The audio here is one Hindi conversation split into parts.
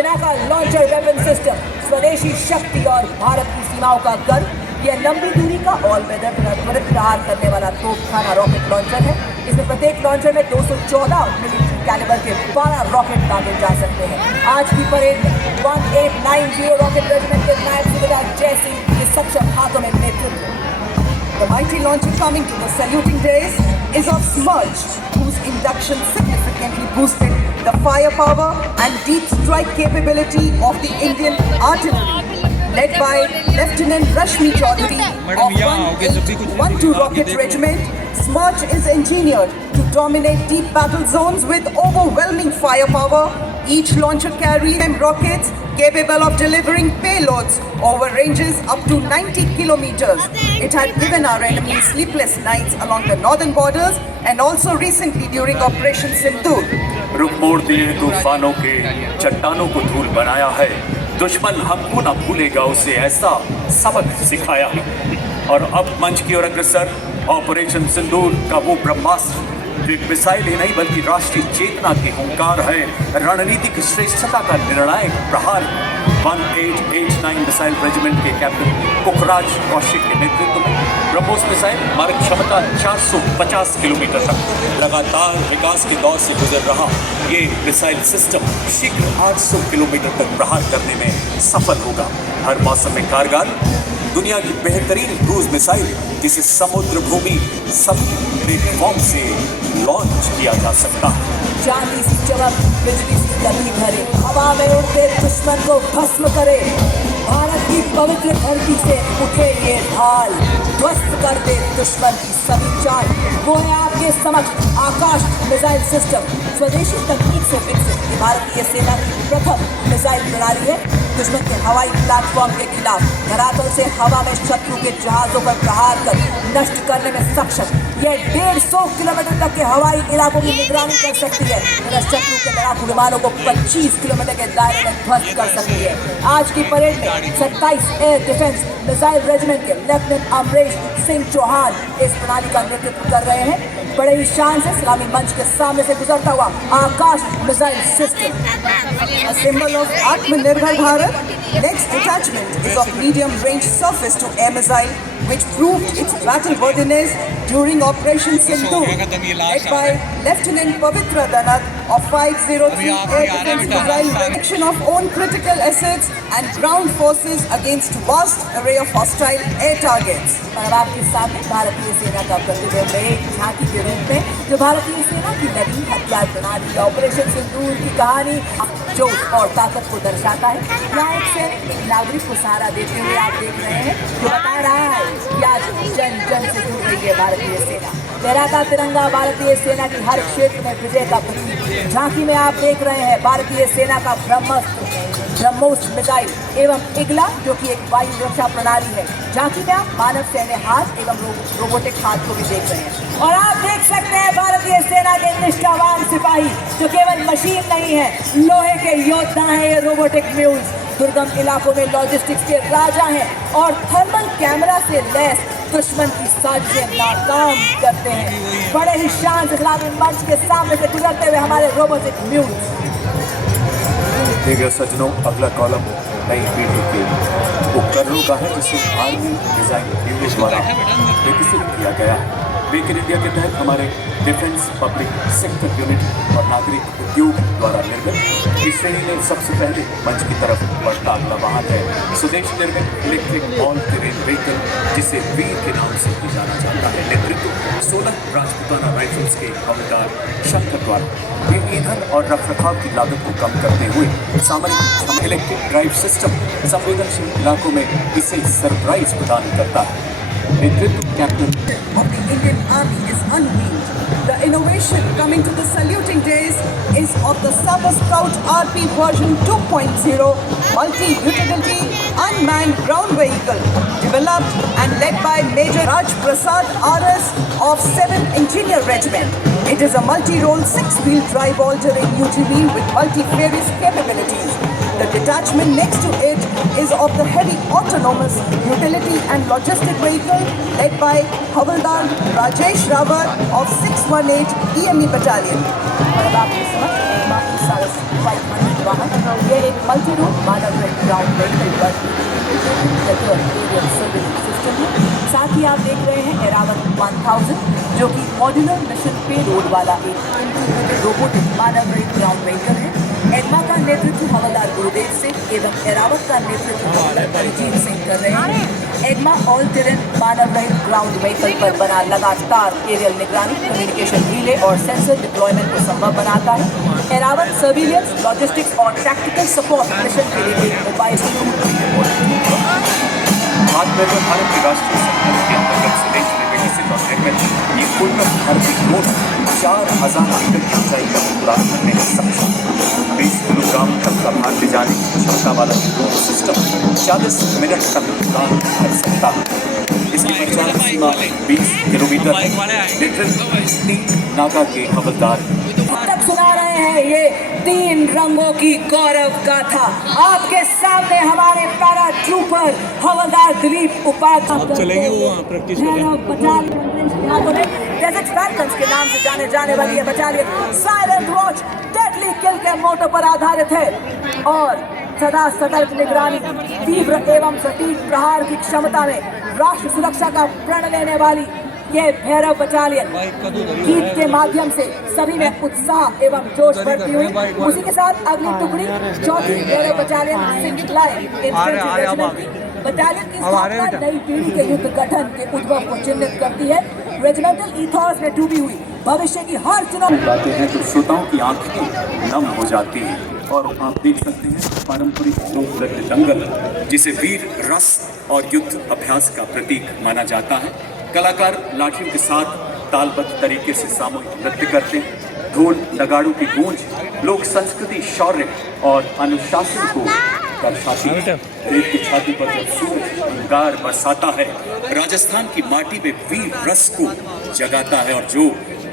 पिनाका लॉन्चर वेपन सिस्टम, स्वदेशी शक्ति और भारत की सीमाओं का गर्व। यह लंबी दूरी का ऑल वेदर त्वरित प्रहार करने वाला तोपखाना रॉकेट लॉन्चर है। इसमें प्रत्येक लॉन्चर में 214 मिलीमीटर कैलिबर के 12 रॉकेट दागे जा सकते हैं। आज की परेड में 1890 रॉकेट रेजिमेंट के नायब सूबेदार जय सिंह के सक्षम हाथों में नेतृत्व। The mighty launcher coming to the saluting days is of Smerch, whose induction significantly boosted the firepower and deep strike capability of the Indian artillery. Led by Lieutenant Rashmi Chaudhary of 1812 Rocket Regiment, Smerch is engineered to dominate deep battle zones with overwhelming firepower. Each launcher carries rockets capable of delivering payloads over ranges up to 90 kilometers. It had given our enemy sleepless nights along the northern borders and also recently during Operation Sindoor. रुख मोड़ दिए तूफानों के, चट्टानों को धूल बनाया है। दुश्मन हमको न भूलेगा, उसे ऐसा सबक सिखाया है। और अब मंच की ओर अग्रसर ऑपरेशन सिंदूर का वो ब्रह्मास्त्र जो एक मिसाइल ही नहीं बल्कि राष्ट्रीय चेतना की हुंकार है, रणनीतिक श्रेष्ठता का निर्णायक प्रहार। 1889 मिसाइल रेजिमेंट के कैप्टन पुखराज कौशिक के नेतृत्व में ब्रह्मोस मिसाइल मारक क्षमता 450 किलोमीटर तक लगातार विकास के दौर से गुजर रहा ये मिसाइल सिस्टम शीघ्र 800 किलोमीटर तक प्रहार करने में सफल होगा। हर मौसम में कारगर दुनिया की बेहतरीन क्रूज मिसाइल जिसे समुद्र भूमि सब प्लेटफॉर्म से लॉन्च किया जा सकता है। चांदी सी चमक, बिजली सी गति भरे, हवा में उड़ते दुश्मन को भस्म करे। भारत की पवित्र धरती से उठे ये ढाल, ध्वस्त कर दे दुश्मन की सभी चाल। वो है आपके समक्ष आकाश मिसाइल सिस्टम, स्वदेशी तकनीक से विकसित भारतीय सेना की प्रथम मिसाइल प्रणाली है। दुश्मन के हवाई प्लेटफॉर्म के खिलाफ धरातल से हवा में शत्रु के जहाजों पर प्रहार कर नष्ट करने में सक्षम। यह 150 किलोमीटर तक के हवाई इलाकों की निगरानी कर सकती है तथा शत्रु के लड़ाकू विमानों को 25 किलोमीटर के दायरे में ध्वस्त कर सकती है। आज की परेड में 27 एयर डिफेंस मिसाइल रेजिमेंट के लेफ्टिनेंट अमरेश सिंह चौहान इस प्रणाली का नेतृत्व कर रहे हैं। बड़े ही शान से सलामी मंच के सामने से गुजरता हुआ Akash missile system, A symbol of Atmanirbhar Bharat. Next detachment is of medium range surface to air missile, which proved its battle worthiness during Operation Sindoor, led by Lieutenant Pavitra Danat of 503 Air Defense Missile Direction of own critical assets and ground forces against vast array of hostile air targets. और आपके सामने भारतीय सेना का प्रतिबिंब एक झांकी के रूप में जो भारतीय सेना की नवीन हथियार प्रणाली ऑपरेशन सिंदूर की कहानी जोश और ताकत को दर्शाता है। यहाँ एक सैनिक एक नागरिक को सहारा देते हुए आप देख रहे हैं जो बता रहा है कि आज जन जन से जुड़ रही है भारतीय सेना। लहराता तिरंगा भारतीय सेना की हर क्षेत्र में विजय का प्रतीक। झांकी में आप देख रहे हैं भारतीय सेना का ब्रह्मोस मिसाइल एवं इगला जो कि एक वायु रक्षा प्रणाली है। झांकी में आप मानव सैन्य हाथ एवं रोबोटिक हाथ को भी देख रहे हैं और आप देख सकते हैं भारतीय सेना के निष्ठावान सिपाही जो केवल मशीन नहीं है, लोहे के योद्धा हैं। ये रोबोटिक म्यूल्स दुर्गम इलाकों में लॉजिस्टिक्स के राजा हैं और थर्मल कैमरा से लैस दुश्मन की साजिशें नाकाम करते हैं। बड़े ही शान से सलामी मंच के सामने से गुजरते हुए हमारे रोबोटिक म्यूल्स। देखिए सज्जनों, अगला कॉलम नई पीढ़ी के उपकरणों का है जिसे आर्मी डिजाइन यूनिट द्वारा विकसित किया गया है। मेक इन इंडिया के तहत हमारे डिफेंस पब्लिक सेक्टर यूनिट और नागरिक उद्योग द्वारा निर्मित इस श्रेणी में सबसे पहले मंच की तरफ बढ़ता अगला वाहन है स्वदेश निर्मित इलेक्ट्रिक ऑल टेरेन व्हीकल जिसे वीर के नाम से भी जाना जाता है। नेतृत्व 16 राजपूताना राइफल्स के हवलदार शंकर द्वारा। ये ईंधन और रखरखाव की लागत को कम करते हुए सामरिक इलेक्ट्रिक ड्राइव सिस्टम संवेदनशील इलाकों में इसे सरप्राइज प्रदान करता है। नेतृत्व captain Of the Indian Army is unwheeled. The innovation coming to the saluting days is of the Super Scout RP version 2.0 multi-utility unmanned ground vehicle developed and led by Major Raj Prasad RS of 7th Engineer Regiment. It is a multi-role 6-wheel drive all-terrain UTV with multifarious capabilities. The detachment next to it is of the heavy autonomous utility and logistic vehicle led by Havaldar Rajesh Rawat of 618 EME Battalion. और अब आपके समक्ष एक मातृ सारस 500 वाहन ये एक मल्टी-रूट मानव रहित ग्राउंड व्हीकल सिस्टम है। साथ ही आप देख रहे हैं एरावत 1000 जो कि मॉड्यूलर मिशन पेलोड वाला एक रोबोटिक मानव रहित ग्राउंड व्हीकल है। एग्मा का नेतृत्व हवलदार गुरुदेव सिंह एवं एरावत का नेतृत्व हवलदार अरिजीत सिंह कर रहे हैं। एग्मा ऑल टेरेन मानव रहित ग्राउंड व्हीकल पर बना लगातार एरियल निगरानी, कम्युनिकेशन रिले और सेंसर डिप्लॉयमेंट को संभव बनाता है। एरावत सर्विलियंस, लॉजिस्टिक्स और टैक्टिकल सपोर्ट मिशन के लिए एक मोबाइल आत्मनिर्भर भारत की राष्ट्रीय संकल्प के अंतर्गत से देश में विकसित और निर्मित ये पूर्ण भारतीय ड्रोन 4000 मीटर की ऊंचाई तक उड़ान करने में सक्षम 20 किलोग्राम तक का भार ले जाने की क्षमता वाला ड्रोन सिस्टम 40 मिनट तक उड़ान कर सकता है। इसकी प्रचार सीमा 20 किलोमीटर है। 3 नागा के हवलदार तक सुना रहे हैं ये 3 रंगों की गौरव गाथा। आपके सामने हमारे पैरा ट्रूपर हवलदार दिलीप उपाध्याय चलेंगे वहाँ प्रैक्टिस डेजर्ट फैल्कन्स के नाम से जाने जाने वाली ये बटालियन साइलेंट वॉच डेडली किल के मोटो पर आधारित है और सदा सतर्क निगरानी, तीव्र एवं सटीक प्रहार की क्षमता में राष्ट्र सुरक्षा का प्रण लेने वाली ये भैरव बटालियन गीत के माध्यम से सभी में उत्साह एवं जोश भरती हुई। उसी के साथ अगली टुकड़ी चौथी Bhairav battalion single line battalion की स्थापना नई पीढ़ी के युद्ध गठन के उद्भव को चिन्हित करती है। रेजिमेंटल ईथॉस में डूबी हुई भविष्य की हर चुनौती बातें हैं तो श्रोताओं की आंखें नम हो जाती हैं और आप देख सकते हैं पारंपरिक लोक नृत्य दंगल जिसे वीर रस और युद्ध अभ्यास का प्रतीक माना जाता है। कलाकार लाठियों के साथ तालबद्ध तरीके से सामूहिक नृत्य करते हैं। ढोल नगाड़ों की गूंज लोक संस्कृति, शौर्य और अनुशासन को दर्शाती है। रेत की छाती पर जब सूरज अंगार बरसाता है, राजस्थान की माटी में वीर रस को जगाता है और जो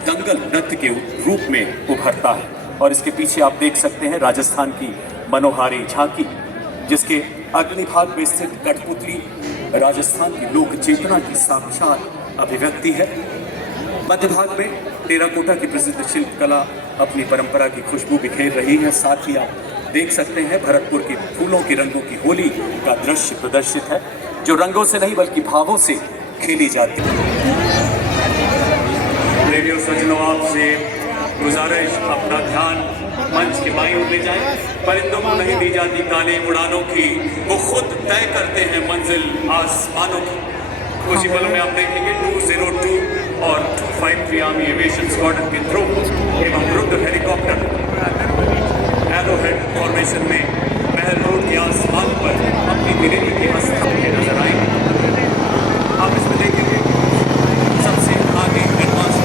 दंगल नृत्य के रूप में उभरता है। और इसके पीछे आप देख सकते हैं राजस्थान की मनोहारी झांकी जिसके अग्नि भाग में स्थित कठपुतली राजस्थान की लोक चेतना की साक्षात अभिव्यक्ति है। मध्य भाग में टेराकोटा की प्रसिद्ध शिल्प कला अपनी परंपरा की खुशबू बिखेर रही है। साथ ही आप देख सकते हैं भरतपुर की फूलों के रंगों की होली का दृश्य प्रदर्शित है जो रंगों से नहीं बल्कि भावों से खेली जाती है। रेडियो सज्जनों आपसे गुजारिश अपना ध्यान मंच के बाईं ओर ले जाएं। परिंदों को नहीं दी जाती तालीम उड़ानों की, वो खुद तय करते हैं मंजिल आसमानों की। कुछ ही पलों में आप देखेंगे 202 और 253 आर्मी एविएशन स्क्वाड्रन के ध्रुव एवं रुद्र हेलीकॉप्टर एरोहेड फॉर्मेशन में महल रोड के आसमान पर अपनी दिलेरी की हस्ती के नजर आएंगे। आप इसमें देखेंगे सबसे आगे एडवांस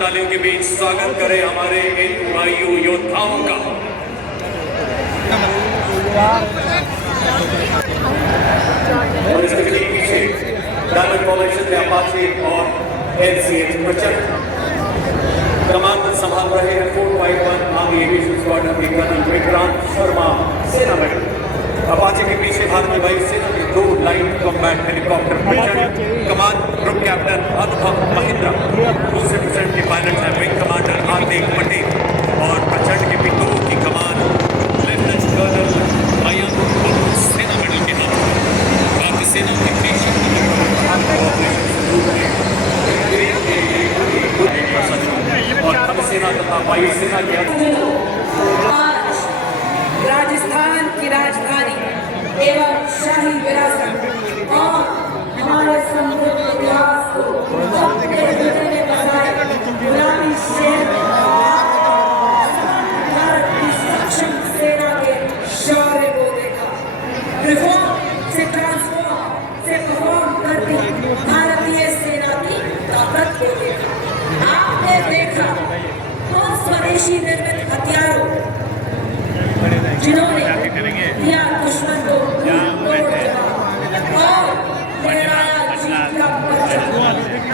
तालियों के बीच स्वागत करें हमारे इन वायु योद्धाओं का। और इसके पीछे डायमंड फॉर्मेशन में अपाचे और एलसीएच प्रचंड कमान संभाल रहे हैं 451 आर्मी एविएशन स्क्वाड्रन के कर्नल विक्रांत शर्मा सेना मेडल। अपाचे के पीछे भारतीय वायुसेना के 2 लाइन कॉम्बैट हेलीकॉप्टर प्रचंड कमान ग्रुप कैप्टन अनुभव महिंद्रा। दूसरे प्रचंड के पायलट हैं विंग कमांडर हार्दिक पटेल और प्रचंड के पितों की कमान लेफ्टिनेंट कर्नल मयंक सेना मेडल के हाथ। भारतीय सेना के पीछे और थल सेना तथा वायुसेना के राजस्थान की राजधानी एवं शाही विरासत और हमारे समृद्ध इतिहास को अपने हृदय में बसाए गुलामी शहर में भारत की सक्षम सेना के शौर्य को देखा। रिफॉर्म से ट्रांसफॉर्म से परफॉर्म करती भारतीय सेना की ताकत को देखा। आपने देखा उन स्वदेशी निर्मित हथियारों जिन्होंने दिया दुश्मन को और लहराया जीत का परचम।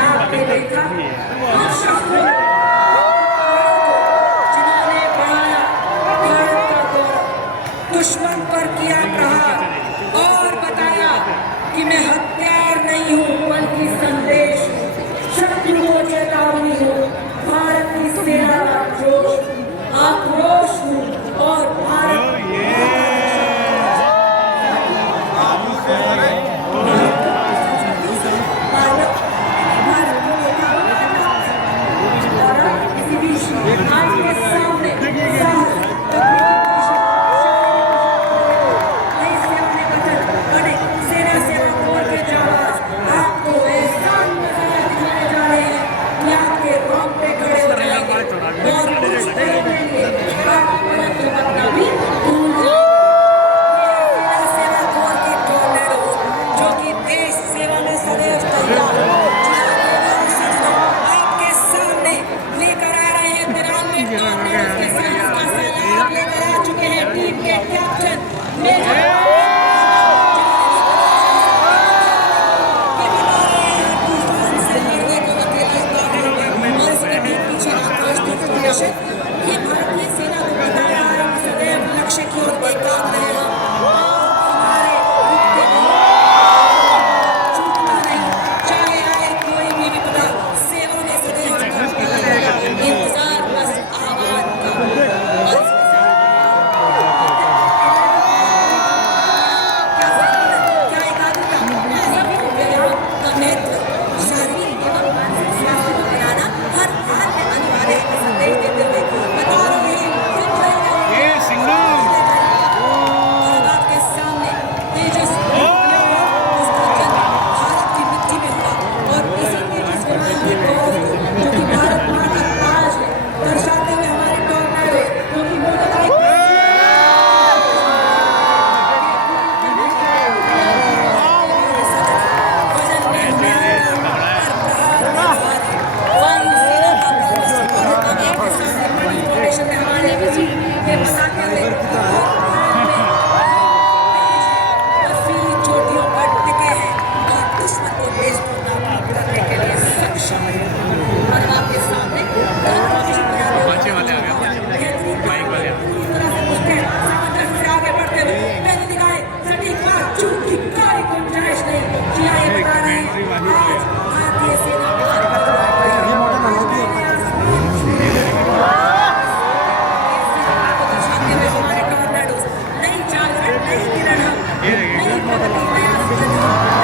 आपने देखा उन शस्त्रों जिन्होंने बढ़ाया भारत का गौरव, दुश्मन पर किया मैं हथियार नहीं हूँ बल्कि संदेश हूँ, शत्रु को चेतावनी हूँ, भारत की सेना का जोश, आक्रोश हूँ और भारत इसी बीच आपके सामने ये भारतीय सेना को बता रहा है कि सदैव लक्ष्य की ओर देखा रहेगा और हमारे छूटना नहीं, चाहे आए कोई भी विपदा, सेवा में सदैव डटना है। इंतजार बस आवाज का और क्या एकाग्रता, ऐसा व्यायाम का नेतृत्व, शारीरिक एवं मानसिक स्वास्थ्य को बनाना हर हाल में अनिवार्य है। संदेश देते हुए बता रहे हैं और आपके सामने तेजस उसका जन्म भारत की मिट्टी में हुआ और इसी तेजस विमान की दौड़ जो कि भारत माँ का ताज है, दर्शाते हुए हमारे टॉर्नेडो जो कि मोटर वजन में वायुसेना का में हमारे ये बताते हुए बर्फीली चोटियों पर टिके हैं और दुश्मन को बेइज्जत करने के लिए सक्षम है। और आपके सामने आगे बढ़ते हुए पहले दिखाए सटीक बात चूक की कोई गुंजाइश नहीं। जी हाँ, ये बता रहे हैं आज भारतीय सेना हमारे टॉर्नेडोज नई चाल, नई किरण, नई प्रगति, नया